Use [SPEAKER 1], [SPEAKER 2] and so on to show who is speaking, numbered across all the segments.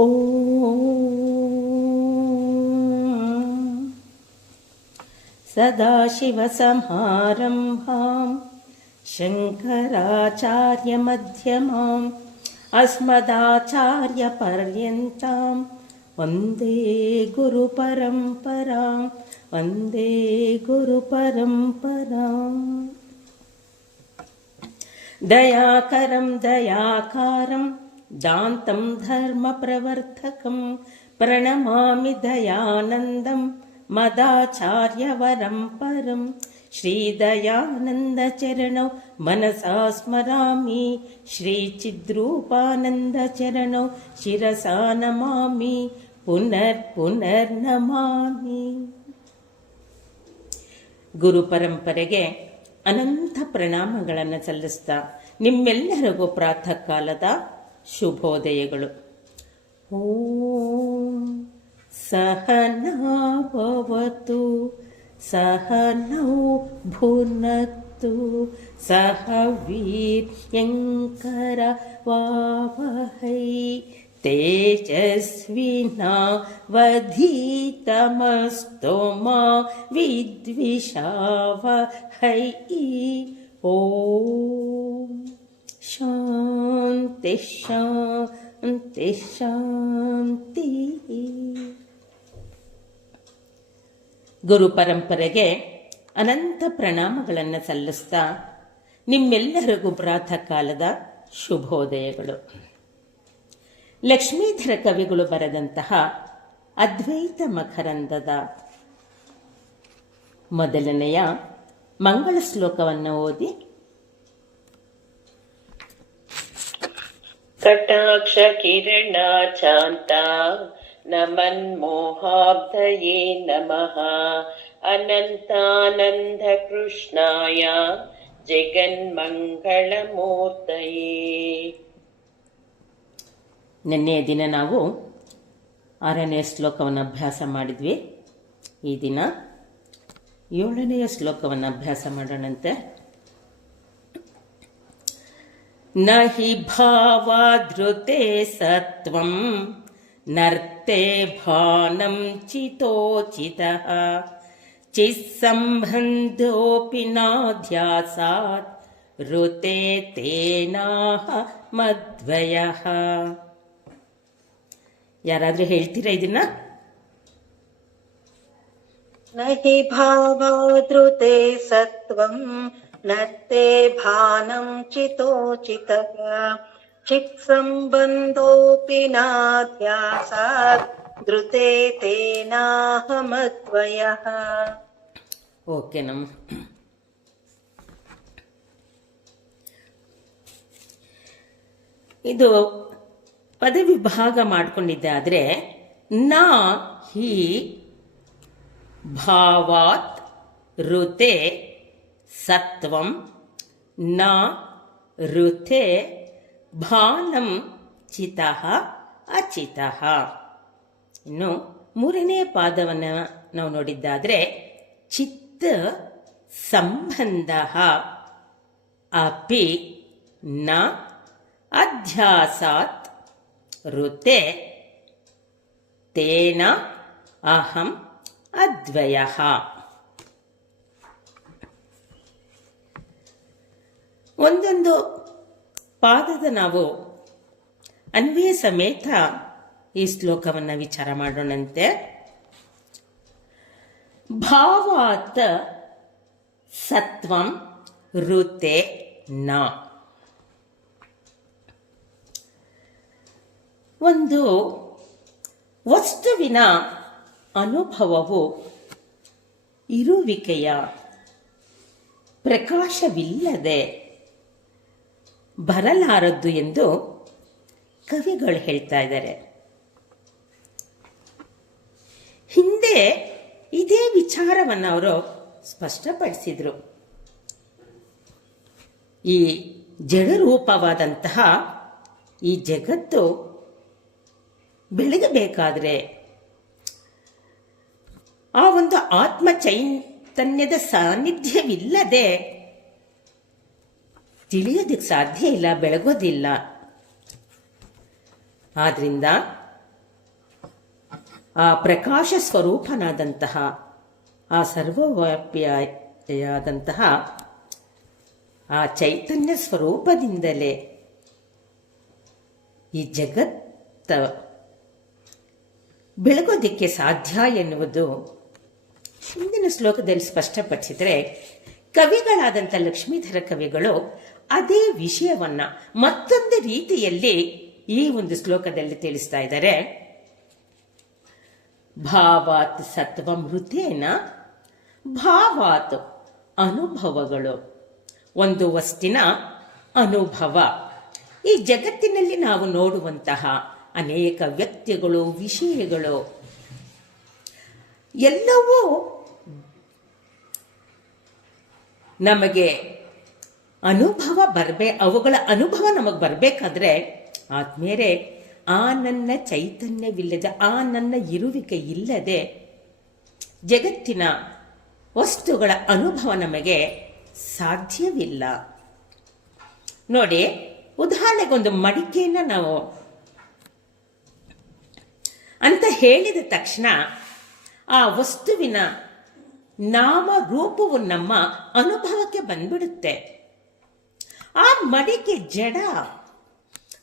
[SPEAKER 1] ॐ सदाशिवसमारम्भां शङ्कराचार्यमध्यमाम् अस्मदाचार्यपर्यन्तां वन्दे गुरुपरम्परां वन्दे गुरुपरम्पराम् दयाकरं दयाकारं दान्तं धर्मप्रवर्तकं प्रणमामि दयानन्दं मदाचार्यवरं परं श्रीदयानन्दचरणौ मनसा स्मरामि श्रीचिद्रूपानन्दचरणौ शिरसा नमामि पुनर्पुनर्नमामि ಗುರು ಪರಂಪರೆಗೆ ಅನಂತ ಪ್ರಣಾಮಗಳನ್ನು ಸಲ್ಲಿಸ್ತಾ ನಿಮ್ಮೆಲ್ಲರಿಗೂ ಪ್ರಾತಃ ಕಾಲದ ಶುಭೋದಯಗಳು ಓಂ ಸಹನಾಭವತು ಸಹನೌ ಭುನಕ್ತು ಸಹ ವೀರ್ಯಂಕರ ವಾವಹೈ तेजस्विनावधीतमस्तो मा विद्विषावहै ॐ ಶಾಂತಿ ಶಾಂತಿ ಶಾಂತಿ. ಗುರು ಪರಂಪರೆಗೆ ಅನಂತ ಪ್ರಣಾಮಗಳನ್ನು ಸಲ್ಲಿಸ್ತಾ ನಿಮ್ಮೆಲ್ಲರಿಗೂ ಪ್ರಾತಃ ಕಾಲದ ಶುಭೋದಯಗಳು. ಲಕ್ಷ್ಮೀಧರ ಕವಿಗಳು ಬರೆದಂತಹ ಅದ್ವೈತ ಮಕರಂದದ ಮೊದಲನೆಯ ಮಂಗಳ ಶ್ಲೋಕವನ್ನು ಓದಿ
[SPEAKER 2] कटाक्ष किरणा चान्ता नमन्मोहाब्धये नमः अनन्तानन्दकृष्णाय जगन्मङ्गलमूर्तये
[SPEAKER 1] ನಿನ್ನೆಯ ದಿನ ನಾವು ಆರನೆಯ ಶ್ಲೋಕವನ್ನು ಅಭ್ಯಾಸ ಮಾಡಿದ್ವಿ ಈ ದಿನ ಏಳನೆಯ ಶ್ಲೋಕವನ್ನು ಅಭ್ಯಾಸ ಮಾಡೋಣಂತೆ ನ ಹಿ ಭಾವಾದೃತೆ ಸತ್ವಂ ನರ್ತೆ ಭಾನಂ ಚಿತೋಚಿತಃ ಚಿಸ್ಸಂಬಂಧೋಪಿ ನಾಧ್ಯಾಸಾತ್ ಋತೆ ತೇನಾಹ ಮದ್ವಯಃ ಯಾರಾದ್ರೂ ಹೇಳ್ತೀರಾ ಇದನ್ನ
[SPEAKER 3] न हि भावादृते सत्त्वम् न ते भानम् चितोचितः चित्सम्बन्धोऽपि नाध्यासात् धृते तेनाहमद्वयः
[SPEAKER 1] ಓಕೆ ನಮ್ಮ ಇದು ಪದವಿಭಾಗ ಮಾಡ್ಕೊಂಡಿದ್ದೆ ಆದರೆ ನ ಹಿ ಭಾವಾತ್ ಋತೆ ಸತ್ವಂ ನ ಋತೆ ಭಾನಂ ಚಿತಃ ಅಚಿತಃ. ಇನ್ನು ಮೂರನೇ ಪಾದವನ್ನು ನಾವು ನೋಡಿದ್ದಾದರೆ ಚಿತ್ತ ಸಂಬಂಧ ಅಪಿ ನ ಅಧ್ಯಾಸಾತ್ ಋತೆ ತೇನ ಅಹಂ ಅದ್ವಯ. ಒಂದೊಂದು ಪಾದದ ನಾವು ಅನ್ವಯ ಸಮೇತ ಈ ಶ್ಲೋಕವನ್ನು ವಿಚಾರ ಮಾಡೋಣಂತೆ. ಭಾವಾತ್ ಸತ್ವಂ ಋತೆ ನ. ಒಂದು ವಸ್ತುವಿನ ಅನುಭವವು ಇರುವಿಕೆಯ ಪ್ರಕಾಶವಿಲ್ಲದೆ ಬರಲಾರದ್ದು ಎಂದು ಕವಿಗಳು ಹೇಳ್ತಾ ಇದ್ದಾರೆ. ಹಿಂದೆ ಇದೇ ವಿಚಾರವನ್ನು ಅವರು ಸ್ಪಷ್ಟಪಡಿಸಿದರು. ಈ ಜಡರೂಪವಾದಂತಹ ಈ ಜಗತ್ತು ಬೆಳಗಬೇಕಾದ್ರೆ ಆ ಒಂದು ಆತ್ಮ ಚೈತನ್ಯದ ಸಾನ್ನಿಧ್ಯವಿಲ್ಲದೆ ತಿಳಿಯೋದಕ್ಕೆ ಸಾಧ್ಯ ಇಲ್ಲ, ಬೆಳಗೋದಿಲ್ಲ. ಆದ್ರಿಂದ ಆ ಪ್ರಕಾಶ ಸ್ವರೂಪನಾದಂತಹ, ಆ ಸರ್ವವ್ಯಾಪಿಯಾದಂತಹ ಆ ಚೈತನ್ಯ ಸ್ವರೂಪದಿಂದಲೇ ಈ ಜಗತ್ತ ಬೆಳಗೋದಿಕ್ಕೆ ಸಾಧ್ಯ ಎನ್ನುವುದು ಹಿಂದಿನ ಶ್ಲೋಕದಲ್ಲಿ ಸ್ಪಷ್ಟಪಡಿಸಿದರೆ ಕವಿಗಳಾದಂಥ ಲಕ್ಷ್ಮೀಧರ ಕವಿಗಳು ಅದೇ ವಿಷಯವನ್ನ ಮತ್ತೊಂದು ರೀತಿಯಲ್ಲಿ ಈ ಒಂದು ಶ್ಲೋಕದಲ್ಲಿ ತಿಳಿಸ್ತಾ ಇದ್ದಾರೆ. ಭಾವಾತ್ ಸತ್ವ ಮೃತೇನ ಭಾವಾತ್ ಅನುಭವಗಳು. ಒಂದು ವಸ್ತಿನ ಅನುಭವ. ಈ ಜಗತ್ತಿನಲ್ಲಿ ನಾವು ನೋಡುವಂತಹ ಅನೇಕ ವ್ಯಕ್ತಿಗಳು, ವಿಷಯಗಳು, ಎಲ್ಲವೂ ನಮಗೆ ಅನುಭವ ಬರಬೇ, ಅವುಗಳ ಅನುಭವ ನಮಗೆ ಬರಬೇಕಾದ್ರೆ ಆದ್ಮೇಲೆ ಆ ನನ್ನ ಚೈತನ್ಯವಿಲ್ಲದೆ, ಆ ನನ್ನ ಇರುವಿಕೆ ಇಲ್ಲದೆ ಜಗತ್ತಿನ ವಸ್ತುಗಳ ಅನುಭವ ನಮಗೆ ಸಾಧ್ಯವಿಲ್ಲ. ನೋಡಿ, ಉದಾಹರಣೆಗೊಂದು ಮಡಿಕೆಯನ್ನು ನಾವು ಅಂತ ಹೇಳಿದ ತಕ್ಷಣ ಆ ವಸ್ತುವಿನ ನಾಮ ರೂಪವು ನಮ್ಮ ಅನುಭವಕ್ಕೆ ಬಂದ್ಬಿಡುತ್ತೆ. ಆ ಮಡಿಕೆ ಜಡ.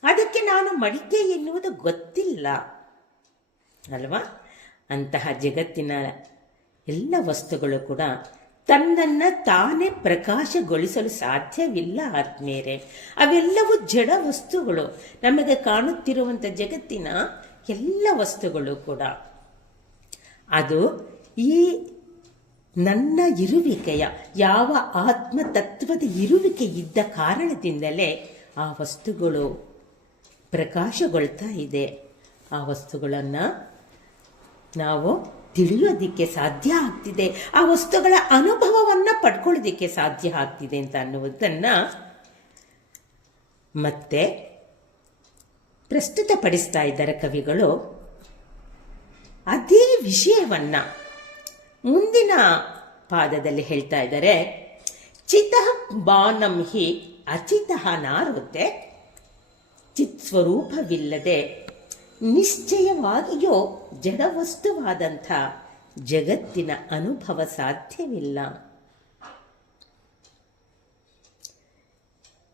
[SPEAKER 1] ಅದಕ್ಕೆ ನಾನು ಮಡಿಕೆ ಎನ್ನುವುದು ಗೊತ್ತಿಲ್ಲ. ಅಲ್ವಾ? ಅಂತಹ ಜಗತ್ತಿನ ಎಲ್ಲ ವಸ್ತುಗಳು ಕೂಡ ತನ್ನನ್ನ ತಾನೇ ಪ್ರಕಾಶಗೊಳಿಸಲು ಸಾಧ್ಯವಿಲ್ಲ ಆತ್ಮೇರೆ ಅವೆಲ್ಲವೂ ಜಡ ವಸ್ತುಗಳು. ನಮಗೆ ಕಾಣುತ್ತಿರುವಂಥ ಜಗತ್ತಿನ ಎಲ್ಲ ವಸ್ತುಗಳು ಕೂಡ. ಅದು ಈ ನನ್ನ ಇರುವಿಕೆಯ, ಯಾವ ಆತ್ಮ ತತ್ವದ ಇರುವಿಕೆ ಇದ್ದ ಕಾರಣದಿಂದಲೇ ಆ ವಸ್ತುಗಳು ಪ್ರಕಾಶಗೊಳ್ತಾ ಇದೆ. ಆ ವಸ್ತುಗಳನ್ನು ನಾವು ತಿಳಿಯೋದಿಕ್ಕೆ ಸಾಧ್ಯ ಆಗ್ತಿದೆ. ಆ ವಸ್ತುಗಳ ಅನುಭವವನ್ನು ಪಡ್ಕೊಳ್ಳೋದಿಕ್ಕೆ ಸಾಧ್ಯ ಆಗ್ತಿದೆ ಅಂತ ಅನ್ನುವುದನ್ನು ಮತ್ತೆ ಪ್ರಸ್ತುತಪಡಿಸ್ತಾ ಇದ್ದಾರೆ ಕವಿಗಳು. ಅದೇ ವಿಷಯವನ್ನ ಮುಂದಿನ ಪಾದದಲ್ಲಿ ಹೇಳ್ತಾ ಇದ್ದಾರೆ, ಚಿತ ಬಾನಂ ಹಿ ಅಚಿತಃ ನಾರುತ್ತೆ ಚಿತ್ ಸ್ವರೂಪವಿಲ್ಲದೆ ನಿಶ್ಚಯವಾಗಿಯೋ ಜಡವಸ್ತುವಾದಂಥ ಜಗತ್ತಿನ ಅನುಭವ ಸಾಧ್ಯವಿಲ್ಲ.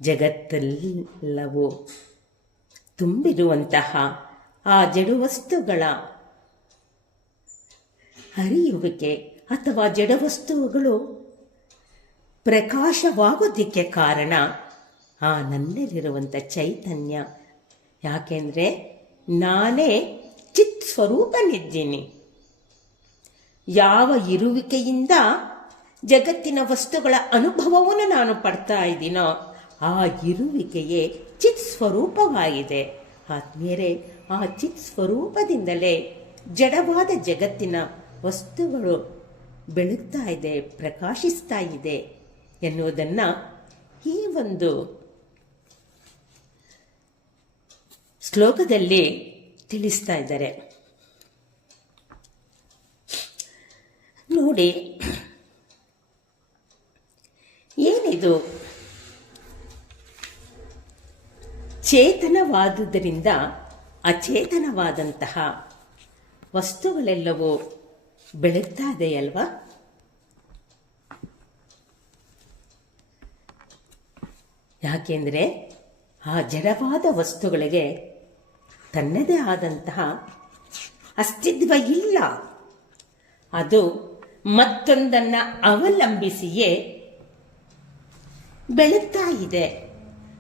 [SPEAKER 1] ಜಗತ್ತೆಲ್ಲವೂ ತುಂಬಿರುವಂತಹ ಆ ಜಡವಸ್ತುಗಳ ಹರಿಯುವಿಕೆ ಅಥವಾ ಜಡವಸ್ತುಗಳು ಪ್ರಕಾಶವಾಗೋದಿಕ್ಕೆ ಕಾರಣ ಆ ನನ್ನಲ್ಲಿರುವಂಥ ಚೈತನ್ಯ. ಯಾಕೆಂದರೆ ನಾನೇ ಚಿತ್ ಸ್ವರೂಪನಿದ್ದೀನಿ. ಯಾವ ಇರುವಿಕೆಯಿಂದ ಜಗತ್ತಿನ ವಸ್ತುಗಳ ಅನುಭವವನ್ನು ನಾನು ಪಡ್ತಾ ಇದ್ದೀನೋ ಆ ಇರುವಿಕೆಯೇ ಚಿತ್ ಸ್ವರೂಪವಾಗಿದೆ. ಆದ್ಮೇಲೆ ಆ ಚಿತ್ ಸ್ವರೂಪದಿಂದಲೇ ಜಡವಾದ ಜಗತ್ತಿನ ವಸ್ತುಗಳು ಬೆಳಗ್ತಾ ಇದೆ, ಪ್ರಕಾಶಿಸ್ತಾ ಇದೆ ಎನ್ನುವುದನ್ನು ಈ ಒಂದು ಶ್ಲೋಕದಲ್ಲಿ ತಿಳಿಸ್ತಾ ಇದ್ದಾರೆ. ನೋಡಿ, ಏನಿದು? ಚೇತನವಾದುದರಿಂದ ಅಚೇತನವಾದಂತಹ ವಸ್ತುಗಳೆಲ್ಲವೂ ಬೆಳಗ್ತಾ ಇದೆಯಲ್ವಾ ಯಾಕೆಂದರೆ ಆ ಜಡವಾದ ವಸ್ತುಗಳಿಗೆ ತನ್ನದೇ ಆದಂತಹ ಅಸ್ತಿತ್ವ ಇಲ್ಲ. ಅದು ಮತ್ತೊಂದನ್ನು ಅವಲಂಬಿಸಿಯೇ ಬೆಳಗ್ತಾ ಇದೆ.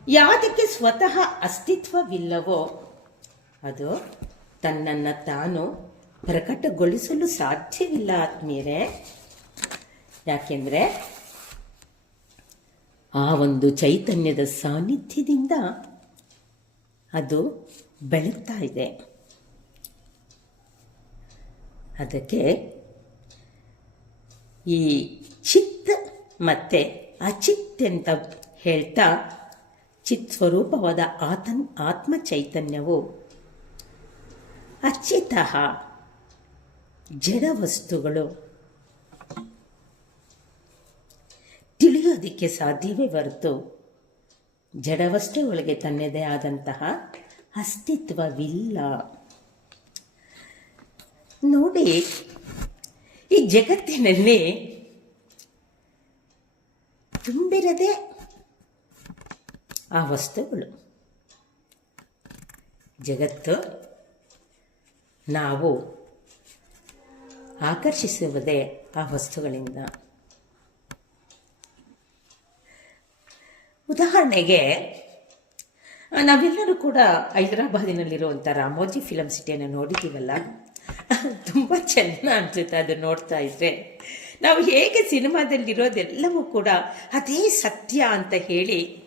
[SPEAKER 1] ಯಾವುದಕ್ಕೆ ಸ್ವತಃ ಅಸ್ತಿತ್ವವಿಲ್ಲವೋ ಅದು ತನ್ನನ್ನು ತಾನು ಪ್ರಕಟಗೊಳಿಸಲು ಸಾಧ್ಯವಿಲ್ಲ ಆತ್ಮೀಯರೇ. ಯಾಕೆಂದರೆ ಆ ಒಂದು ಚೈತನ್ಯದ ಸಾನ್ನಿಧ್ಯದಿಂದ ಅದು ಬೆಳಗ್ತಾ ಇದೆ. ಅದಕ್ಕೆ ಈ ಚಿತ್ತ ಮತ್ತೆ ಅಚಿತ್ ಅಂತ ಹೇಳ್ತಾ ಚಿತ್ ಸ್ವರೂಪವಾದ ಆತನ್ ಆತ್ಮ ಚೈತನ್ಯವು ಅಚಿತಃ ಜಡ ವಸ್ತುಗಳು ತಿಳಿಯೋದಕ್ಕೆ ಸಾಧ್ಯವೇ ಹೊರತು ಜಡವಸ್ತುಗಳಿಗೆ ತನ್ನದೇ ಆದಂತಹ ಅಸ್ತಿತ್ವವಿಲ್ಲ. ನೋಡಿ, ಈ ಜಗತ್ತಿನಲ್ಲಿ ತುಂಬಿರದೆ ಆ ವಸ್ತುಗಳು. ಜಗತ್ತು, ನಾವು ಆಕರ್ಷಿಸುವುದೇ ಆ ವಸ್ತುಗಳಿಂದ. ಉದಾಹರಣೆಗೆ, ನಾವೆಲ್ಲರೂ ಕೂಡ ಹೈದರಾಬಾದಿನಲ್ಲಿರುವಂಥ ರಾಮೋಜಿ ಫಿಲಮ್ ಸಿಟಿಯನ್ನು ನೋಡಿದ್ದೀವಲ್ಲ? ತುಂಬ ಚೆನ್ನ ಅನಿಸುತ್ತೆ ಅದು ನೋಡ್ತಾ ಇದ್ರೆ. ನಾವು ಹೇಗೆ ಸಿನಿಮಾದಲ್ಲಿರೋದೆಲ್ಲವೂ ಕೂಡ ಅದೇ ಸತ್ಯ ಅಂತ ಹೇಳಿ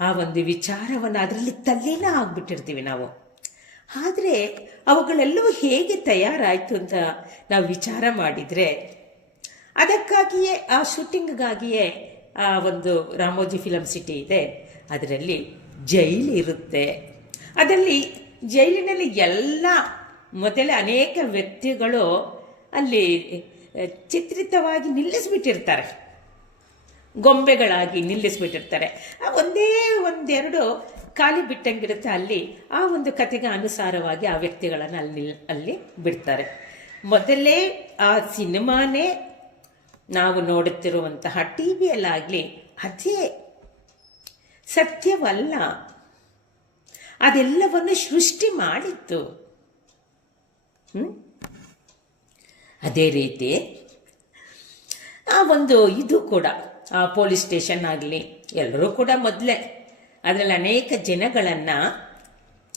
[SPEAKER 1] ಆ ಒಂದು ವಿಚಾರವನ್ನು ಅದರಲ್ಲಿ ತಲ್ಲೀನ ಆಗಿಬಿಟ್ಟಿರ್ತೀವಿ ನಾವು. ಆದರೆ ಅವುಗಳೆಲ್ಲವೂ ಹೇಗೆ ತಯಾರಾಯಿತು ಅಂತ ನಾವು ವಿಚಾರ ಮಾಡಿದರೆ, ಅದಕ್ಕಾಗಿಯೇ ಆ ಶೂಟಿಂಗ್ಗಾಗಿಯೇ ಆ ಒಂದು ರಾಮೋಜಿ ಫಿಲಮ್ ಸಿಟಿ ಇದೆ. ಅದರಲ್ಲಿ ಜೈಲ್ ಇರುತ್ತೆ. ಅದರಲ್ಲಿ ಜೈಲಿನಲ್ಲಿ ಎಲ್ಲ ಮೊದಲೇ ಅನೇಕ ವ್ಯಕ್ತಿಗಳು ಅಲ್ಲಿ ಚಿತ್ರಿತವಾಗಿ ನಿಲ್ಲಿಸ್ಬಿಟ್ಟಿರ್ತಾರೆ. ಗೊಂಬೆಗಳಾಗಿ ನಿಲ್ಲಿಸ್ಬಿಟ್ಟಿರ್ತಾರೆ. ಒಂದೇ ಒಂದೆರಡು ಖಾಲಿ ಬಿಟ್ಟಂಗಿರುತ್ತೆ ಅಲ್ಲಿ, ಆ ಒಂದು ಕಥೆಗೆ ಅನುಸಾರವಾಗಿ ಆ ವ್ಯಕ್ತಿಗಳನ್ನು ಅಲ್ಲಿ ಅಲ್ಲಿ ಬಿಡ್ತಾರೆ. ಮೊದಲೇ ಆ ಸಿನಿಮಾನೇ ನಾವು ನೋಡುತ್ತಿರುವಂತಹ ಟಿ ವಿಯಲ್ಲಾಗಲಿ, ಅದೇ ಸತ್ಯವಲ್ಲ. ಅದೆಲ್ಲವನ್ನು ಸೃಷ್ಟಿ ಮಾಡಿತ್ತು? ಅದೇ ರೀತಿ ಆ ಒಂದು ಇದು ಕೂಡ, ಆ ಪೊಲೀಸ್ ಸ್ಟೇಷನ್ ಆಗಲಿ, ಎಲ್ಲರೂ ಕೂಡ ಮೊದಲೇ ಅದರಲ್ಲಿ ಅನೇಕ ಜನಗಳನ್ನು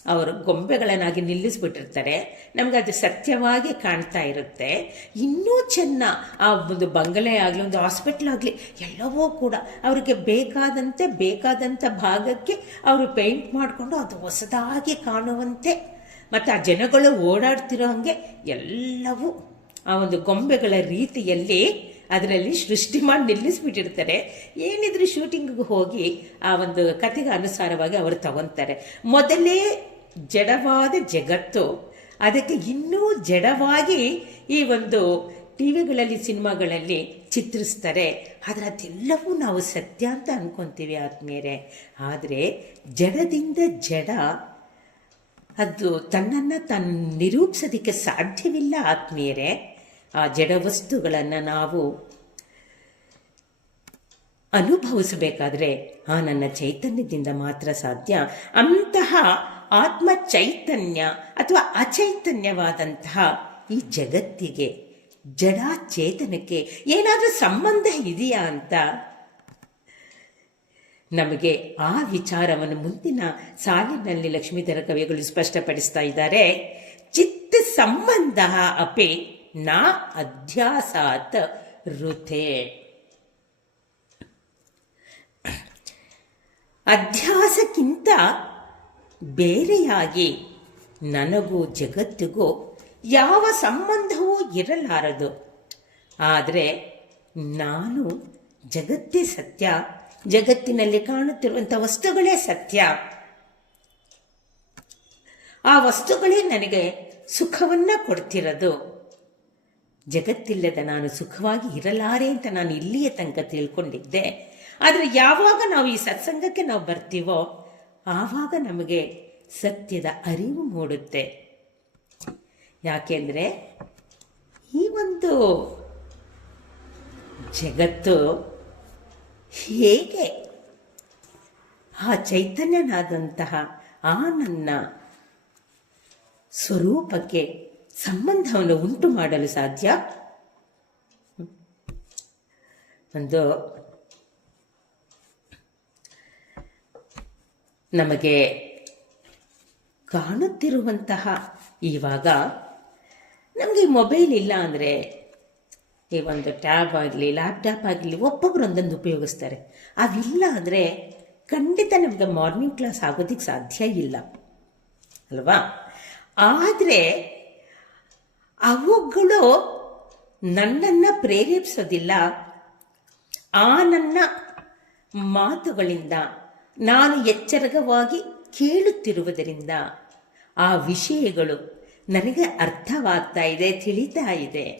[SPEAKER 1] ಅವರು ಗೊಂಬೆಗಳನ್ನಾಗಿ ನಿಲ್ಲಿಸ್ಬಿಟ್ಟಿರ್ತಾರೆ. ನಮ್ಗೆ ಅದು ಸತ್ಯವಾಗಿ ಕಾಣ್ತಾ ಇರುತ್ತೆ. ಇನ್ನೂ ಚೆನ್ನ ಆ ಒಂದು ಬಂಗಲೆ ಆಗಲಿ, ಒಂದು ಹಾಸ್ಪಿಟ್ಲ್ ಆಗಲಿ, ಎಲ್ಲವೂ ಕೂಡ ಅವರಿಗೆ ಬೇಕಾದಂತೆ ಬೇಕಾದಂಥ ಭಾಗಕ್ಕೆ ಅವರು ಪೇಂಟ್ ಮಾಡಿಕೊಂಡು ಅದು ಹೊಸದಾಗಿ ಕಾಣುವಂತೆ. ಮತ್ತು ಆ ಜನಗಳು ಓಡಾಡ್ತಿರೋ ಹಾಗೆ ಎಲ್ಲವೂ ಆ ಒಂದು ಗೊಂಬೆಗಳ ರೀತಿಯಲ್ಲಿ ಅದರಲ್ಲಿ ಸೃಷ್ಟಿ ಮಾಡಿ ನಿಲ್ಲಿಸ್ಬಿಟ್ಟಿರ್ತಾರೆ. ಏನಿದ್ರು ಶೂಟಿಂಗಿಗೆ ಹೋಗಿ ಆ ಒಂದು ಕಥೆಗೆ ಅನುಸಾರವಾಗಿ ಅವರು ತಗೊತಾರೆ. ಮೊದಲೇ ಜಡವಾದ ಜಗತ್ತು, ಅದಕ್ಕೆ ಇನ್ನೂ ಜಡವಾಗಿ ಈ ಒಂದು ಟಿ ವಿಗಳಲ್ಲಿ ಸಿನಿಮಾಗಳಲ್ಲಿ ಚಿತ್ರಿಸ್ತಾರೆ. ಆದರೆ ಅದೆಲ್ಲವೂ ನಾವು ಸತ್ಯ ಅಂತ ಅನ್ಕೊಂತೀವಿ ಆದ್ಮೇಲೆ ಆದರೆ ಜಡದಿಂದ ಜಡ, ಅದು ತನ್ನನ್ನು ತನ್ನ ನಿರೂಪಿಸೋದಕ್ಕೆ ಸಾಧ್ಯವಿಲ್ಲ ಆತ್ಮೀಯರೇ. ಆ ಜಡವಸ್ತುಗಳನ್ನು ನಾವು ಅನುಭವಿಸಬೇಕಾದ್ರೆ ಆ ನನ್ನ ಚೈತನ್ಯದಿಂದ ಮಾತ್ರ ಸಾಧ್ಯ. ಅಂತಹ ಆತ್ಮ ಚೈತನ್ಯ ಅಥವಾ ಅಚೈತನ್ಯವಾದಂತಹ ಈ ಜಗತ್ತಿಗೆ ಜಡ ಚೇತನಕ್ಕೆ ಏನಾದರೂ ಸಂಬಂಧ ಇದೆಯಾ ಅಂತ ನಮಗೆ ಆ ವಿಚಾರವನ್ನು ಮುಂದಿನ ಸಾಲಿನಲ್ಲಿ ಲಕ್ಷ್ಮೀಧರ ಕವಿಗಳು ಸ್ಪಷ್ಟಪಡಿಸ್ತಾ ಇದ್ದಾರೆ. ಚಿತ್ತ ಸಂಬಂಧ ಅಪಿ ನಾ ಅಧ್ಯಾಸಾತ್ ಋತೆ. ಅಧ್ಯಾಸಕ್ಕಿಂತ ಬೇರೆಯಾಗಿ ನನಗೂ ಜಗತ್ತಿಗೂ ಯಾವ ಸಂಬಂಧವೂ ಇರಲಾರದು. ಆದರೆ ನಾನು ಜಗತ್ತೇ ಸತ್ಯ, ಜಗತ್ತಿನಲ್ಲಿ ಕಾಣುತ್ತಿರುವಂಥ ವಸ್ತುಗಳೇ ಸತ್ಯ. ಆ ವಸ್ತುಗಳೇ ನನಗೆ ಸುಖವನ್ನ ಕೊಡ್ತಿರೋದು. ಜಗತ್ತಿಲ್ಲದ ನಾನು ಸುಖವಾಗಿ ಇರಲಾರೆ ಅಂತ ನಾನು ಇಲ್ಲಿಯ ತನಕ ತಿಳ್ಕೊಂಡಿದ್ದೆ. ಆದರೆ ಯಾವಾಗ ನಾವು ಈ ಸತ್ಸಂಗಕ್ಕೆ ನಾವು ಬರ್ತೀವೋ, ಆವಾಗ ನಮಗೆ ಸತ್ಯದ ಅರಿವು ಮೂಡುತ್ತೆ. ಯಾಕೆಂದರೆ ಈ ಒಂದು ಜಗತ್ತು ಹೇಗೆ ಆ ಚೈತನ್ಯನಾದಂತಹ ಆ ನನ್ನ ಸ್ವರೂಪಕ್ಕೆ ಸಂಬಂಧವನ್ನು ಉಂಟು ಮಾಡಲು ಸಾಧ್ಯ? ಒಂದು. ನಮಗೆ ಕಾಣುತ್ತಿರುವಂತಹ ಇವಾಗ ನಮಗೆ ಮೊಬೈಲ್ ಇಲ್ಲ ಅಂದರೆ ಈ ಒಂದು ಟ್ಯಾಬ್ ಆಗಲಿ ಲ್ಯಾಪ್ಟಾಪ್ ಆಗಲಿ ಒಬ್ಬೊಬ್ರು ಒಂದೊಂದು ಉಪಯೋಗಿಸ್ತಾರೆ. ಅವಿಲ್ಲ ಅಂದರೆ ಖಂಡಿತ ನಮಗೆ ಮಾರ್ನಿಂಗ್ ಕ್ಲಾಸ್ ಆಗೋದಕ್ಕೆ ಸಾಧ್ಯ ಇಲ್ಲ. ಅಲ್ವಾ? ಆದರೆ ಅವುಗಳು ನನ್ನನ್ನು ಪ್ರೇರೇಪಿಸೋದಿಲ್ಲ. ಆ ನನ್ನ ಮಾತುಗಳಿಂದ ನಾನು ಎಚ್ಚರವಾಗಿ ಕೇಳುತ್ತಿರುವುದರಿಂದ ಆ ವಿಷಯಗಳು ನನಗೆ ಅರ್ಥವಾಗ್ತಾ ಇದೆ, ತಿಳಿತಾ ಇದೆ.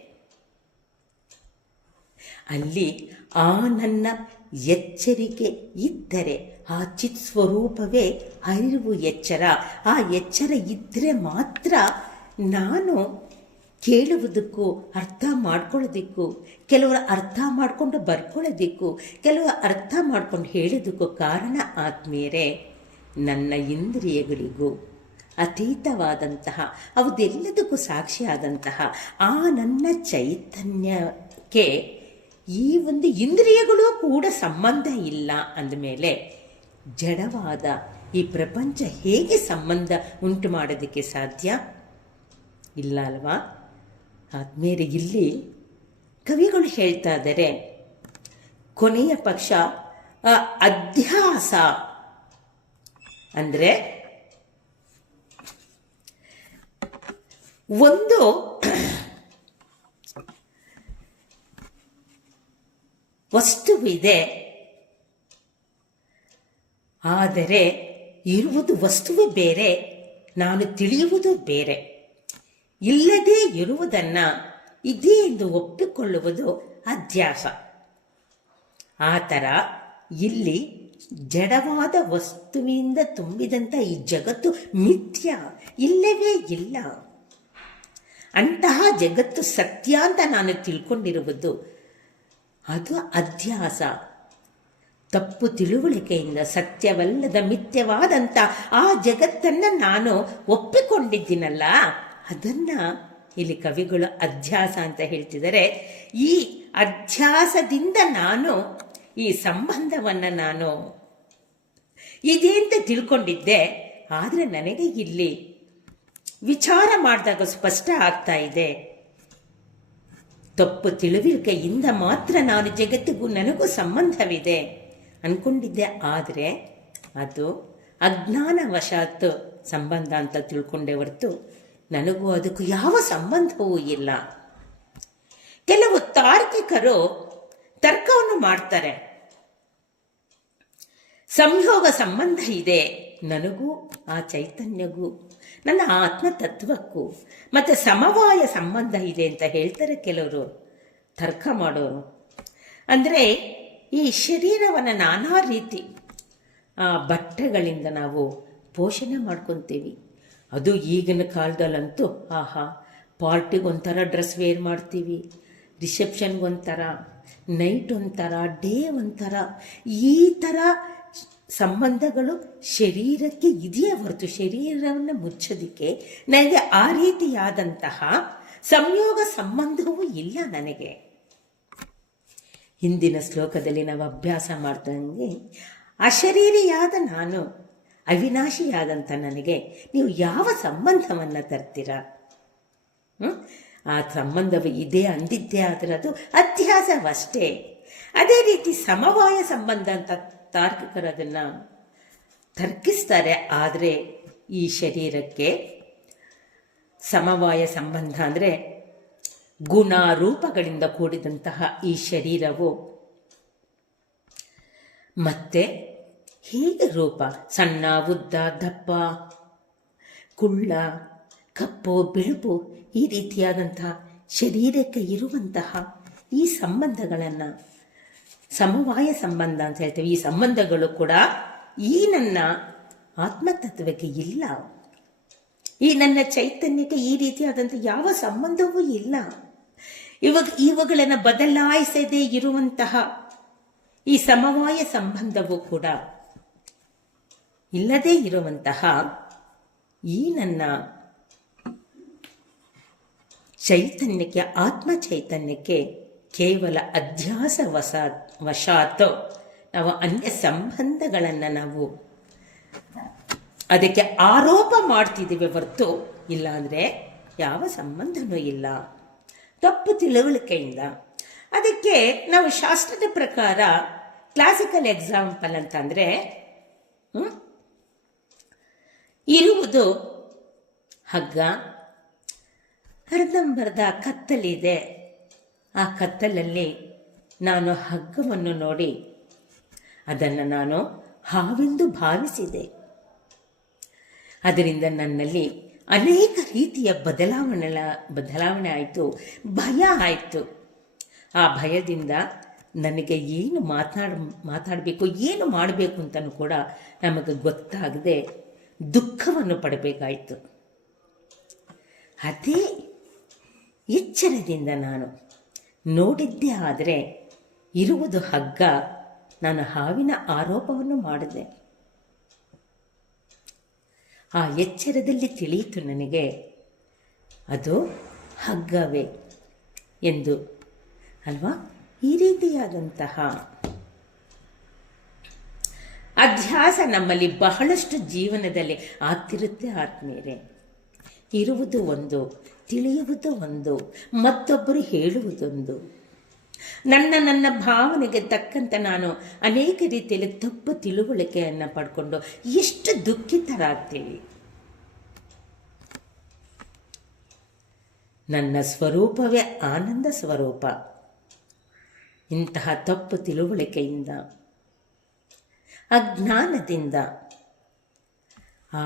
[SPEAKER 1] ಅಲ್ಲಿ ಆ ನನ್ನ ಎಚ್ಚರಿಕೆ ಇದ್ದರೆ ಆ ಚಿತ್ ಸ್ವರೂಪವೇ ಅರಿವು ಎಚ್ಚರ. ಆ ಎಚ್ಚರ ಇದ್ದರೆ ಮಾತ್ರ ನಾನು ಕೇಳುವುದಕ್ಕೂ, ಅರ್ಥ ಮಾಡ್ಕೊಳ್ಳೋದಕ್ಕೂ, ಕೆಲವರು ಅರ್ಥ ಮಾಡಿಕೊಂಡು ಬರ್ಕೊಳ್ಳೋದಿಕ್ಕು, ಕೆಲವರು ಅರ್ಥ ಮಾಡ್ಕೊಂಡು ಹೇಳೋದಕ್ಕೂ ಕಾರಣ ಆತ್ಮೀಯರೇ, ನನ್ನ ಇಂದ್ರಿಯಗಳಿಗೂ ಅತೀತವಾದಂತಹ, ಅವುದೆಲ್ಲದಕ್ಕೂ ಸಾಕ್ಷಿಯಾದಂತಹ ಆ ನನ್ನ ಚೈತನ್ಯಕ್ಕೆ ಈ ಒಂದು ಇಂದ್ರಿಯಗಳು ಕೂಡ ಸಂಬಂಧ ಇಲ್ಲ ಅಂದಮೇಲೆ ಜಡವಾದ ಈ ಪ್ರಪಂಚ ಹೇಗೆ ಸಂಬಂಧ ಉಂಟು ಮಾಡೋದಕ್ಕೆ ಸಾಧ್ಯ? ಇಲ್ಲ ಅಲ್ವಾ? ಆದ್ಮೇಲೆ ಇಲ್ಲಿ ಕವಿಗಳು ಹೇಳ್ತಾ ಇದ್ದಾರೆ ಕೊನೆಯ ಪಕ್ಷ ಅಧ್ಯಾಸ. ಅಂದರೆ ಒಂದು ವಸ್ತುವಿದೆ, ಆದರೆ ಇರುವುದು ವಸ್ತುವು ಬೇರೆ, ನಾನು ತಿಳಿಯುವುದು ಬೇರೆ. ಇಲ್ಲದೇ ಇರುವುದನ್ನ ಇದೆ ಎಂದು ಒಪ್ಪಿಕೊಳ್ಳುವುದು ಅಧ್ಯಾಸ. ಆ ಥರ ಇಲ್ಲಿ ಜಡವಾದ ವಸ್ತುವಿನಿಂದ ತುಂಬಿದಂಥ ಈ ಜಗತ್ತು ಮಿಥ್ಯ, ಇಲ್ಲವೇ ಇಲ್ಲ. ಅಂತಹ ಜಗತ್ತು ಸತ್ಯ ಅಂತ ನಾನು ತಿಳ್ಕೊಂಡಿರುವುದು. ಅದು ಅಧ್ಯಾಸ. ತಪ್ಪು ತಿಳುವಳಿಕೆಯಿಂದ ಸತ್ಯವಲ್ಲದ ಮಿಥ್ಯವಾದಂಥ ಆ ಜಗತ್ತನ್ನು ನಾನು ಒಪ್ಪಿಕೊಂಡಿದ್ದೀನಲ್ಲ. ಅದನ್ನ ಇಲ್ಲಿ ಕವಿಗಳು ಅಧ್ಯಾಸ ಅಂತ ಹೇಳ್ತಿದ್ದಾರೆ. ಈ ಅಧ್ಯಾಸದಿಂದ ನಾನು ಈ ಸಂಬಂಧವನ್ನು ನಾನು ಇದೆ ಅಂತ ತಿಳ್ಕೊಂಡಿದ್ದೆ. ಆದರೆ ನನಗೆ ಇಲ್ಲಿ ವಿಚಾರ ಮಾಡಿದಾಗ ಸ್ಪಷ್ಟ ಆಗ್ತಾ ಇದೆ. ತಪ್ಪು ತಿಳುವಳಿಕೆಯಿಂದ ಮಾತ್ರ ನಾನು ಜಗತ್ತಿಗೂ ನನಗೂ ಸಂಬಂಧವಿದೆ ಅಂದ್ಕೊಂಡಿದ್ದೆ ಆದರೆ ಅದು ಅಜ್ಞಾನವಶಾತ್ ಸಂಬಂಧ ಅಂತ ತಿಳ್ಕೊಂಡೆ ಹೊರತು ನನಗೂ ಅದಕ್ಕೂ ಯಾವ ಸಂಬಂಧವೂ ಇಲ್ಲ. ಕೆಲವು ತಾರ್ಕಿಕರು ತರ್ಕವನ್ನು ಮಾಡ್ತಾರೆ. ಸಂಯೋಗ ಸಂಬಂಧ ಇದೆ. ನನಗೂ, ಆ ಚೈತನ್ಯಗೂ, ನನ್ನ ಆತ್ಮತತ್ವಕ್ಕೂ, ಮತ್ತು ಸಮವಾಯ ಸಂಬಂಧ ಇದೆ ಅಂತ ಹೇಳ್ತಾರೆ ಕೆಲವರು. ತರ್ಕ ಮಾಡೋರು. ಅಂದರೆ ಈ ಶರೀರವನ್ನು ನಾನಾ ರೀತಿ, ಆ ಬಟ್ಟೆಗಳಿಂದ ನಾವು ಪೋಷಣೆ ಮಾಡ್ಕೊತೀವಿ. ಅದು ಈಗಿನ ಕಾಲದಲ್ಲಂತೂ, ಆಹಾ, ಪಾರ್ಟಿಗೆ ಒಂಥರ ಡ್ರೆಸ್ ವೇರ್ ಮಾಡ್ತೀವಿ ರಿಸೆಪ್ಷನ್ಗೆ ಒಂಥರ ನೈಟ್ ಒಂಥರ ಡೇ ಒಂಥರ ಈ ಥರ ಸಂಬಂಧಗಳು ಶರೀರಕ್ಕೆ ಇದೆಯೇ ಹೊರತು, ಶರೀರವನ್ನು ಮುಚ್ಚೋದಕ್ಕೆ ನನಗೆ ಆ ರೀತಿಯಾದಂತಹ ಸಂಯೋಗ ಸಂಬಂಧವೂ ಇಲ್ಲ ನನಗೆ. ಹಿಂದಿನ ಶ್ಲೋಕದಲ್ಲಿ ನಾವು ಅಭ್ಯಾಸ ಮಾಡ್ದಂಗೆ ಅಶರೀರಿಯಾದ ನಾನು ಅವಿನಾಶಿಯಾದಂಥ ನನಗೆ ನೀವು ಯಾವ ಸಂಬಂಧವನ್ನು ತರ್ತೀರಾ? ಆ ಸಂಬಂಧವು ಇದೆ ಅಂದಿದ್ದೇ ಆದರೆ ಅದು ಅತ್ಯಾಸವಷ್ಟೇ ಅದೇ ರೀತಿ ಸಮವಾಯ ಸಂಬಂಧ ಅಂತ ತಾರ್ಕಿಕರು ಅದನ್ನು ತರ್ಕಿಸ್ತಾರೆ. ಆದರೆ ಈ ಶರೀರಕ್ಕೆ ಸಮವಾಯ ಸಂಬಂಧ ಅಂದರೆ ಗುಣ ರೂಪಗಳಿಂದ ಕೂಡಿದಂತಹ ಈ ಶರೀರವು ಮತ್ತೆ ಹೇಗೆ ರೂಪ? ಸಣ್ಣ, ಉದ್ದ, ದಪ್ಪ, ಕುಳ್ಳ, ಕಪ್ಪು, ಬಿಳುಪು, ಈ ರೀತಿಯಾದಂತಹ ಶರೀರಕ್ಕೆ ಇರುವಂತಹ ಈ ಸಂಬಂಧಗಳನ್ನು, ಸಮವಾಯ ಸಂಬಂಧ ಅಂತ ಹೇಳ್ತೇವೆ. ಈ ಸಂಬಂಧಗಳು ಕೂಡ ಈ ನನ್ನ ಆತ್ಮತತ್ವಕ್ಕೆ ಇಲ್ಲ. ಈ ನನ್ನ ಚೈತನ್ಯಕ್ಕೆ ಈ ರೀತಿಯಾದಂಥ ಯಾವ ಸಂಬಂಧವೂ ಇಲ್ಲ. ಇವಾಗ ಇವುಗಳನ್ನು ಬದಲಾಯಿಸದೇ ಇರುವಂತಹ ಈ ಸಮವಾಯ ಸಂಬಂಧವೂ ಕೂಡ ಇಲ್ಲದೇ ಇರುವಂತಹ ಈ ನನ್ನ ಚೈತನ್ಯಕ್ಕೆ ಆತ್ಮ ಚೈತನ್ಯಕ್ಕೆ ಕೇವಲ ಅಧ್ಯಾಸ ವಸ ವಶಾತ್. ನಾವು ಅನ್ಯ ಸಂಬಂಧಗಳನ್ನು ನಾವು ಅದಕ್ಕೆ ಆರೋಪ ಮಾಡ್ತಿದ್ದೀವಿ ಹೊರತು ಇಲ್ಲಾಂದರೆ ಯಾವ ಸಂಬಂಧನೂ ಇಲ್ಲ. ತಪ್ಪು ತಿಳುವಳಿಕೆಯಿಂದ. ಅದಕ್ಕೆ ನಾವು ಶಾಸ್ತ್ರದ ಪ್ರಕಾರ ಕ್ಲಾಸಿಕಲ್ ಎಕ್ಸಾಂಪಲ್ ಅಂತಂದರೆ ಇರುವುದು ಹಗ್ಗ. ಅರ್ಧಂಬರ್ಧ ಕತ್ತಲಿದೆ. ಆ ಕತ್ತಲಲ್ಲಿ ನಾನು ಹಗ್ಗವನ್ನು ನೋಡಿ ಅದನ್ನು ನಾನು ಹಾವೆಂದು ಭಾವಿಸಿದೆ. ಅದರಿಂದ ನನ್ನಲ್ಲಿ ಅನೇಕ ರೀತಿಯ ಬದಲಾವಣೆ ಬದಲಾವಣೆ ಆಯಿತು, ಭಯ ಆಯಿತು. ಆ ಭಯದಿಂದ ನನಗೆ ಏನು ಮಾತನಾಡ ಮಾತಾಡಬೇಕು, ಏನು ಮಾಡಬೇಕು ಅಂತಲೂ ಕೂಡ ನಮಗೆ ಗೊತ್ತಾಗದೆ ದುಃಖವನ್ನು ಪಡಬೇಕಾಯಿತು. ಅದೇ ಎಚ್ಚರದಿಂದ ನಾನು ನೋಡಿದ್ದೇ ಆದರೆ ಇರುವುದು ಹಗ್ಗ. ನಾನು ಹಾವಿನ ಆರೋಪವನ್ನು ಮಾಡಿದೆ. ಆ ಎಚ್ಚರದಲ್ಲಿ ತಿಳಿಯಿತು ನನಗೆ, ಅದು ಹಗ್ಗವೇ ಎಂದು. ಅಲ್ವಾ? ಈ ರೀತಿಯಾದಂತಹ ಅಧ್ಯಾಸ ನಮ್ಮಲ್ಲಿ ಬಹಳಷ್ಟು ಜೀವನದಲ್ಲಿ ಆಗ್ತಿರುತ್ತೆ ಆತ್ಮೀಯರೇ. ಇರುವುದು ಒಂದು, ತಿಳಿಯುವುದು ಒಂದು, ಮತ್ತೊಬ್ಬರು ಹೇಳುವುದೊಂದು. ನನ್ನ ನನ್ನ ಭಾವನೆಗೆ ತಕ್ಕಂತೆ ನಾನು ಅನೇಕ ರೀತಿಯಲ್ಲಿ ತಪ್ಪು ತಿಳುವಳಿಕೆಯನ್ನು ಪಡ್ಕೊಂಡು ಎಷ್ಟು ದುಃಖಿತರಾಗ್ತೀವಿ. ನನ್ನ ಸ್ವರೂಪವೇ ಆನಂದ ಸ್ವರೂಪ. ಇಂತಹ ತಪ್ಪು ತಿಳುವಳಿಕೆಯಿಂದ ಅಜ್ಞಾನದಿಂದ. ಆ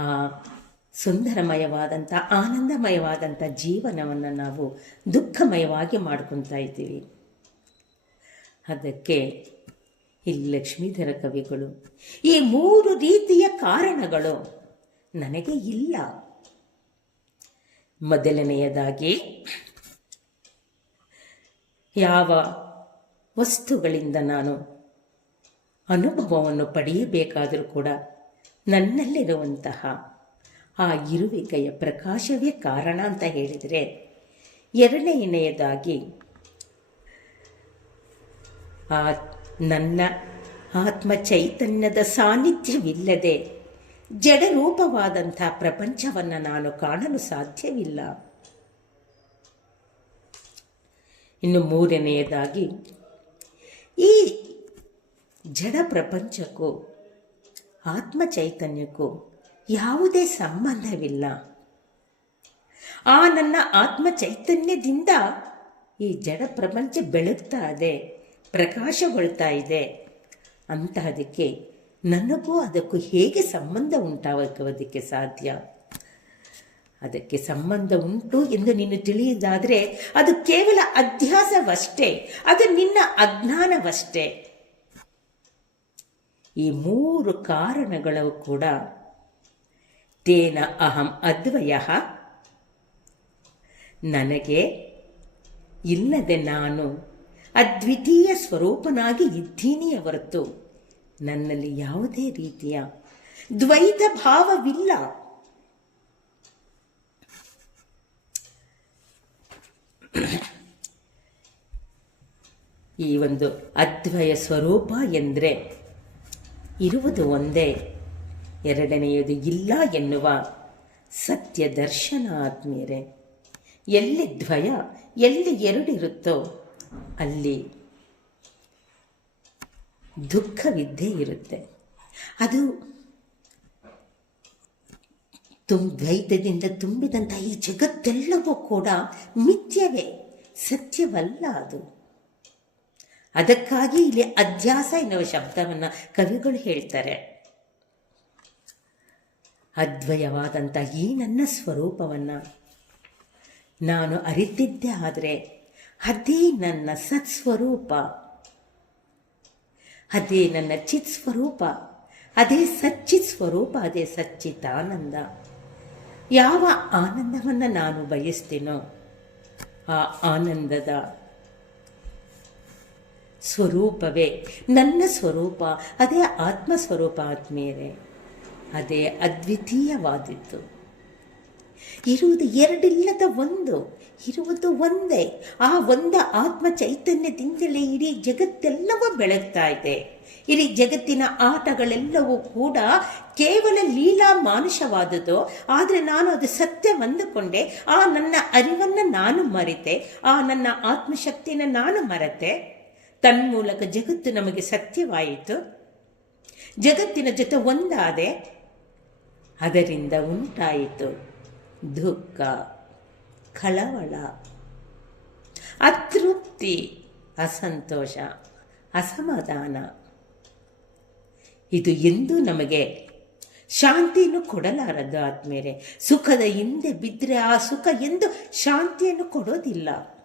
[SPEAKER 1] ಸುಂದರಮಯವಾದಂಥ, ಆನಂದಮಯವಾದಂಥ ಜೀವನವನ್ನು ನಾವು ದುಃಖಮಯವಾಗಿ ಮಾಡ್ಕೊತಾ ಇದ್ದೀವಿ. ಅದಕ್ಕೆ ಇಲ್ಲಿ ಲಕ್ಷ್ಮೀಧರ ಕವಿಗಳು, ಈ ಮೂರು ರೀತಿಯ ಕಾರಣಗಳು ನನಗೆ ಇಲ್ಲ. ಮೊದಲನೆಯದಾಗಿ, ಯಾವ ವಸ್ತುಗಳಿಂದ ನಾನು ಅನುಭವವನ್ನು ಪಡೆಯಬೇಕಾದರೂ ಕೂಡ ನನ್ನಲ್ಲಿರುವಂತಹ ಆ ಇರುವಿಕೆಯ ಪ್ರಕಾಶವೇ ಕಾರಣ ಅಂತ ಹೇಳಿದರೆ ಎರಡನೆಯದಾಗಿ ಆ ನನ್ನ ಆತ್ಮ ಚೈತನ್ಯದ ಸಾನ್ನಿಧ್ಯವಿಲ್ಲದೆ ಜಡರೂಪವಾದಂಥ ಪ್ರಪಂಚವನ್ನು ನಾನು ಕಾಣಲು ಸಾಧ್ಯವಿಲ್ಲ. ಇನ್ನು ಮೂರನೆಯದಾಗಿ ಈ ಜಡ ಪ್ರಪಂಚಕ್ಕೂ ಆತ್ಮ ಚೈತನ್ಯಕ್ಕೂ ಯಾವುದೇ ಸಂಬಂಧವಿಲ್ಲ. ಆ ನನ್ನ ಆತ್ಮ ಚೈತನ್ಯದಿಂದ ಈ ಜಡ ಪ್ರಪಂಚ ಬೆಳಗ್ತಾ ಇದೆ, ಪ್ರಕಾಶಗೊಳ್ತಾ ಇದೆ. ಅಂತಹದಕ್ಕೆ ನನಗೂ ಅದಕ್ಕೂ ಹೇಗೆ ಸಂಬಂಧ ಉಂಟಾಗೋದಕ್ಕೆ ಸಾಧ್ಯ? ಅದಕ್ಕೆ ಸಂಬಂಧ ಉಂಟು ಎಂದು ನೀನು ತಿಳಿಯುವುದಾದರೆ ಅದು ಕೇವಲ ಅಧ್ಯಾಸವಷ್ಟೇ, ಅದು ನಿನ್ನ ಅಜ್ಞಾನವಷ್ಟೇ. ಈ ಮೂರು ಕಾರಣಗಳು ಕೂಡ ತೇನ ಅಹಂ ಅದ್ವಯ ನನಗೆ ಇಲ್ಲದೆ ನಾನು ಅದ್ವಿತೀಯ ಸ್ವರೂಪನಾಗಿ ಇದ್ದೀನಿಯ ಹೊರತು ನನ್ನಲ್ಲಿ ಯಾವುದೇ ರೀತಿಯ ದ್ವೈತ ಭಾವವಿಲ್ಲ. ಈ ಒಂದು ಅದ್ವಯ ಸ್ವರೂಪ ಎಂದರೆ ಇರುವುದು ಒಂದೇ. ಎರಡನೆಯದು ಇಲ್ಲ ಎನ್ನುವ ಸತ್ಯ ದರ್ಶನ ಆತ್ಮೀಯರೇ ಎಲ್ಲಿ ದ್ವಯ, ಎಲ್ಲಿ ಎರಡಿರುತ್ತೋ ಅಲ್ಲಿ ದುಃಖವಿದ್ದೇ ಇರುತ್ತೆ. ಅದು ತುಂ, ದ್ವೈತದಿಂದ ತುಂಬಿದಂತಹ ಈ ಜಗತ್ತೆಲ್ಲವೂ ಕೂಡ ಮಿಥ್ಯವೇ, ಸತ್ಯವಲ್ಲ ಅದು. ಅದಕ್ಕಾಗಿ ಇಲ್ಲಿ ಅಧ್ಯಾಸ ಎನ್ನುವ ಶಬ್ದವನ್ನು ಕವಿಗಳು ಹೇಳ್ತಾರೆ. ಅದ್ವಯವಾದಂಥ ಈ ನನ್ನ ಸ್ವರೂಪವನ್ನು ನಾನು ಅರಿತಿದ್ದೆ ಆದರೆ ಅದೇ ನನ್ನ ಸತ್ಸ್ವರೂಪ, ಅದೇ ನನ್ನ ಚಿತ್ ಸ್ವರೂಪ ಅದೇ ಸಚ್ಚಿತ್ ಸ್ವರೂಪ, ಅದೇ ಸಚ್ಚಿತಾನಂದ ಯಾವ ಆನಂದವನ್ನು ನಾನು ಬಯಸ್ತೇನೋ ಆ ಆನಂದದ ಸ್ವರೂಪವೇ. ನನ್ನ ಸ್ವರೂಪ, ಅದೇ ಆತ್ಮ ಸ್ವರೂಪ ಆದ್ಮೇಲೆ ಅದೇ ಅದ್ವಿತೀಯವಾದಿತ್ತು ಇರುವುದು ಎರಡಿಲ್ಲದ ಒಂದು, ಇರುವುದು ಒಂದೇ. ಆ ಒಂದ ಆತ್ಮ ಚೈತನ್ಯದಿಂದಲೇ ಇಡೀ ಜಗತ್ತೆಲ್ಲವೂ ಬೆಳಗ್ತಾ ಇದೆ. ಇಡೀ ಜಗತ್ತಿನ ಆಟಗಳೆಲ್ಲವೂ ಕೂಡ ಕೇವಲ ಲೀಲಾ ಮಾನುಷವಾದುದು ಆದರೆ ನಾನು ಅದು ಸತ್ಯ ಅಂದುಕೊಂಡೆ. ಆ ನನ್ನ ಅರಿವನ್ನು ನಾನು ಮರೆತೆ, ಆ ನನ್ನ ಆತ್ಮಶಕ್ತಿಯನ್ನು ನಾನು ಮರೆತೆ. ತನ್ಮೂಲಕ ಜಗತ್ತು ನಮಗೆ ಸತ್ಯವಾಯಿತು. ಜಗತ್ತಿನ ಜೊತೆ ಒಂದಾದೆ, ಅದರಿಂದ ಉಂಟಾಯಿತು ದುಃಖ, ಕಳವಳ, ಅತೃಪ್ತಿ, ಅಸಂತೋಷ, ಅಸಮಾಧಾನ. ಇದು ಎಂದೂ ನಮಗೆ ಶಾಂತಿಯನ್ನು ಕೊಡಲಾರದು ಆದ್ಮೇಲೆ ಸುಖದ ಹಿಂದೆ ಬಿದ್ದರೆ ಆ ಸುಖ ಎಂದು ಶಾಂತಿಯನ್ನು ಕೊಡೋದಿಲ್ಲ.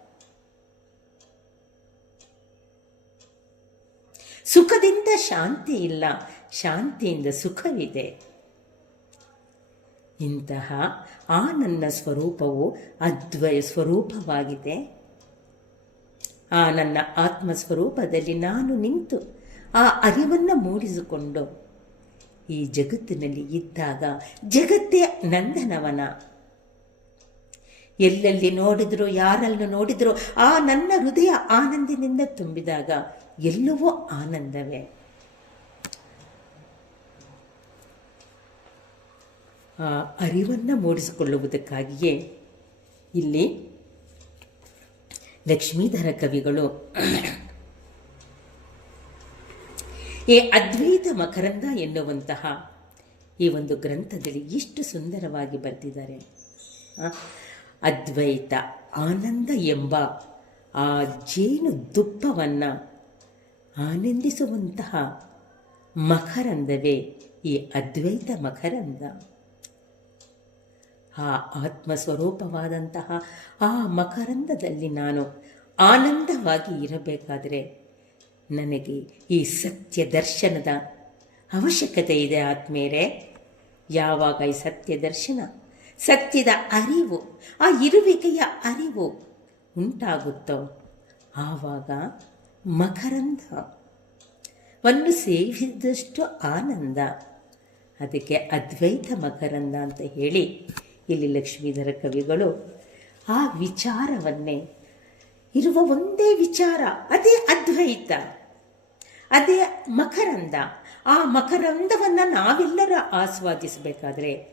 [SPEAKER 1] ಸುಖದಿಂದ ಶಾಂತಿ ಇಲ್ಲ. ಶಾಂತಿಯಿಂದ ಸುಖವಿದೆ. ಇಂತಹ ಆ ನನ್ನ ಸ್ವರೂಪವು ಅದ್ವಯ ಸ್ವರೂಪವಾಗಿದೆ. ಆ ನನ್ನ ಆತ್ಮ ಸ್ವರೂಪದಲ್ಲಿ ನಾನು ನಿಂತು ಆ ಅರಿವನ್ನು ಮೂಡಿಸಿಕೊಂಡು ಈ ಜಗತ್ತಿನಲ್ಲಿ ಇದ್ದಾಗ ಜಗತ್ತೇ ನಂದನವನ. ಎಲ್ಲೆಲ್ಲಿ ನೋಡಿದ್ರು, ಯಾರನ್ನು ನೋಡಿದ್ರು ಆ ನನ್ನ ಹೃದಯ ಆನಂದಿನಿಂದ ತುಂಬಿದಾಗ ಎಲ್ಲವೂ ಆನಂದವೇ. ಆ ಅರಿವನ್ನು ಮೂಡಿಸಿಕೊಳ್ಳುವುದಕ್ಕಾಗಿಯೇ ಇಲ್ಲಿ ಲಕ್ಷ್ಮೀಧರ ಕವಿಗಳು ಈ ಅದ್ವೈತ ಮಕರಂದ ಎನ್ನುವಂತಹ ಈ ಒಂದು ಗ್ರಂಥದಲ್ಲಿ ಎಷ್ಟು ಸುಂದರವಾಗಿ ಬರೆದಿದ್ದಾರೆ. ಅದ್ವೈತ ಆನಂದ ಎಂಬ ಆ ಜೇನು ತುಪ್ಪವನ್ನು ಆನಂದಿಸುವಂತಹ ಮಕರಂದವೇ ಈ ಅದ್ವೈತ ಮಕರಂದ ಆ ಆತ್ಮ ಸ್ವರೂಪವಾದಂತಹ ಆ ಮಕರಂದದಲ್ಲಿ ನಾನು ಆನಂದವಾಗಿ ಇರಬೇಕಾದರೆ ನನಗೆ ಈ ಸತ್ಯ ದರ್ಶನದ ಅವಶ್ಯಕತೆ ಇದೆ ಆತ್ಮೇರೆ ಯಾವಾಗ ಈ ಸತ್ಯ ದರ್ಶನ, ಸತ್ಯದ ಅರಿವು, ಆ ಇರುವಿಕೆಯ ಅರಿವು ಉಂಟಾಗುತ್ತೋ ಆವಾಗ ಮಕರಂದ. ವನ್ನು ಸೇವಿಸಿದಷ್ಟು ಆನಂದ. ಅದಕ್ಕೆ ಅದ್ವೈತ ಮಕರಂದ ಅಂತ ಹೇಳಿ ಇಲ್ಲಿ ಲಕ್ಷ್ಮೀಧರ ಕವಿಗಳು ಆ ವಿಚಾರವನ್ನೇ, ಇರುವ ಒಂದೇ ವಿಚಾರ, ಅದೇ ಅದ್ವೈತ, ಅದೇ ಮಕರಂದ. ಆ ಮಕರಂದವನ್ನು ನಾವೆಲ್ಲರ ಆಸ್ವಾದಿಸಬೇಕಾದ್ರೆ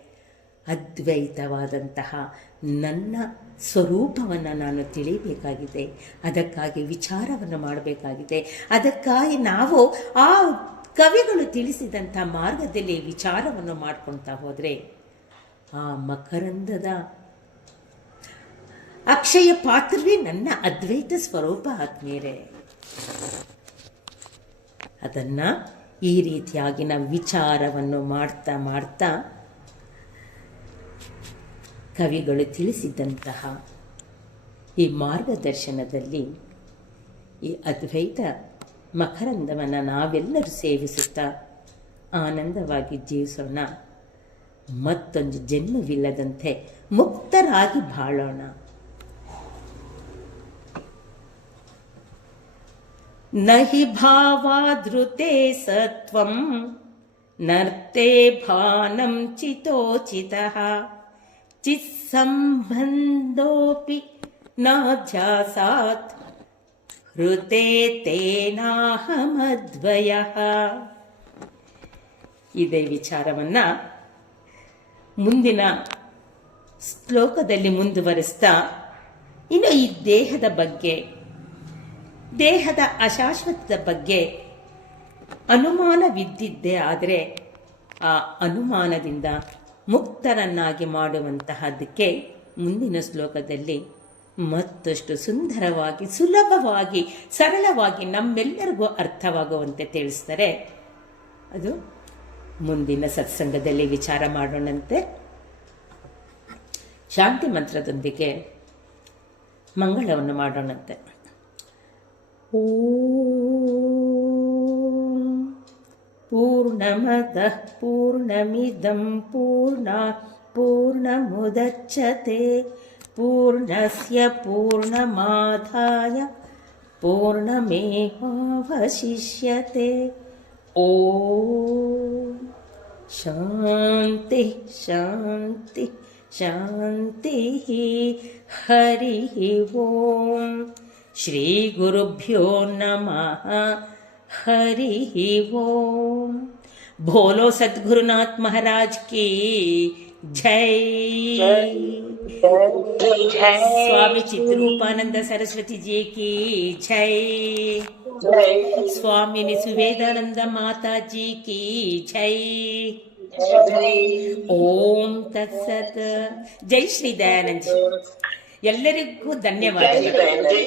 [SPEAKER 1] ಅದ್ವೈತವಾದಂತಹ ನನ್ನ ಸ್ವರೂಪವನ್ನು ನಾನು ತಿಳಿಬೇಕಾಗಿದೆ ಅದಕ್ಕಾಗಿ ವಿಚಾರವನ್ನು ಮಾಡಬೇಕಾಗಿದೆ. ಅದಕ್ಕಾಗಿ ನಾವು ಆ ಕವಿಗಳು ತಿಳಿಸಿದಂಥ ಮಾರ್ಗದಲ್ಲಿ ವಿಚಾರವನ್ನು ಮಾಡ್ಕೊಳ್ತಾ ಹೋದರೆ ಆ ಮಕರಂದದ ಅಕ್ಷಯ ಪಾತ್ರವೇ ನನ್ನ ಅದ್ವೈತ ಸ್ವರೂಪ ಆತ್ಮೀಯರೇ. ಅದನ್ನು ಈ ರೀತಿಯಾಗಿ ನಾವು ವಿಚಾರವನ್ನು ಮಾಡ್ತಾ ಮಾಡ್ತಾ ಕವಿಗಳು ತಿಳಿಸಿದಂತಹ ಈ ಮಾರ್ಗದರ್ಶನದಲ್ಲಿ ಈ ಅದ್ವೈತ ಮಕರಂದವನ್ನು ನಾವೆಲ್ಲರೂ ಸೇವಿಸುತ್ತಾ ಆನಂದವಾಗಿ ಜೀವಿಸೋಣ. ಮತ್ತೊಂದು ಜನ್ಮವಿಲ್ಲದಂತೆ ಮುಕ್ತರಾಗಿ ಬಾಳೋಣ. ನಹಿ ಭಾವಾದೃತೆ ಸತ್ವಂ ನರ್ತೆ ಭಾನಂ ಚಿತೋಚಿತಃ. ಚಿತ್ಸಂಬಂಧೋಪಿ नाध्यासात् हृते ತೇನಾಹಮದ್ವಯ ಇದೇ ವಿಚಾರವನ್ನ ಮುಂದಿನ ಶ್ಲೋಕದಲ್ಲಿ ಮುಂದುವರೆಸ್ತಾ, ಇನ್ನು ಈ ದೇಹದ ಬಗ್ಗೆ, ದೇಹದ ಅಶಾಶ್ವತದ ಬಗ್ಗೆ ಅನುಮಾನವಿದ್ದಿದ್ದೇ ಆದರೆ ಆ ಅನುಮಾನದಿಂದ ಮುಕ್ತರನ್ನಾಗಿ ಮಾಡುವಂತಹದಕ್ಕೆ ಮುಂದಿನ ಶ್ಲೋಕದಲ್ಲಿ ಮತ್ತಷ್ಟು ಸುಂದರವಾಗಿ, ಸುಲಭವಾಗಿ, ಸರಳವಾಗಿ ನಮ್ಮೆಲ್ಲರಿಗೂ ಅರ್ಥವಾಗುವಂತೆ ತಿಳಿಸ್ತಾರೆ ಅದು ಮುಂದಿನ ಸತ್ಸಂಗದಲ್ಲಿ ವಿಚಾರ ಮಾಡೋಣಂತೆ. ಶಾಂತಿ ಮಂತ್ರದೊಂದಿಗೆ ಮಂಗಳವನ್ನು ಮಾಡೋಣಂತೆ. ಓಂ पूर्णमदः पूर्णमिदं पूर्णा पूर्णमुदच्छते पूर्णस्य पूर्णमाधाय पूर्णमेवावशिष्यते ॐ शान्ति शान्ति शान्तिः हरिः ॐ श्रीगुरुभ्यो नमः हरिः ओम बोलो सदगुरुनाथ महाराज की जय स्वामी चित्रूपानंद सरस्वती जी की जय स्वामी सुवेदानंद माता जी की जय ಓಂ ತತ್ಸತ್ ಜೈ ಶ್ರೀ ದಯಾನಂದ್ ಎಲ್ಲರಿಗೂ ಧನ್ಯವಾದಗಳು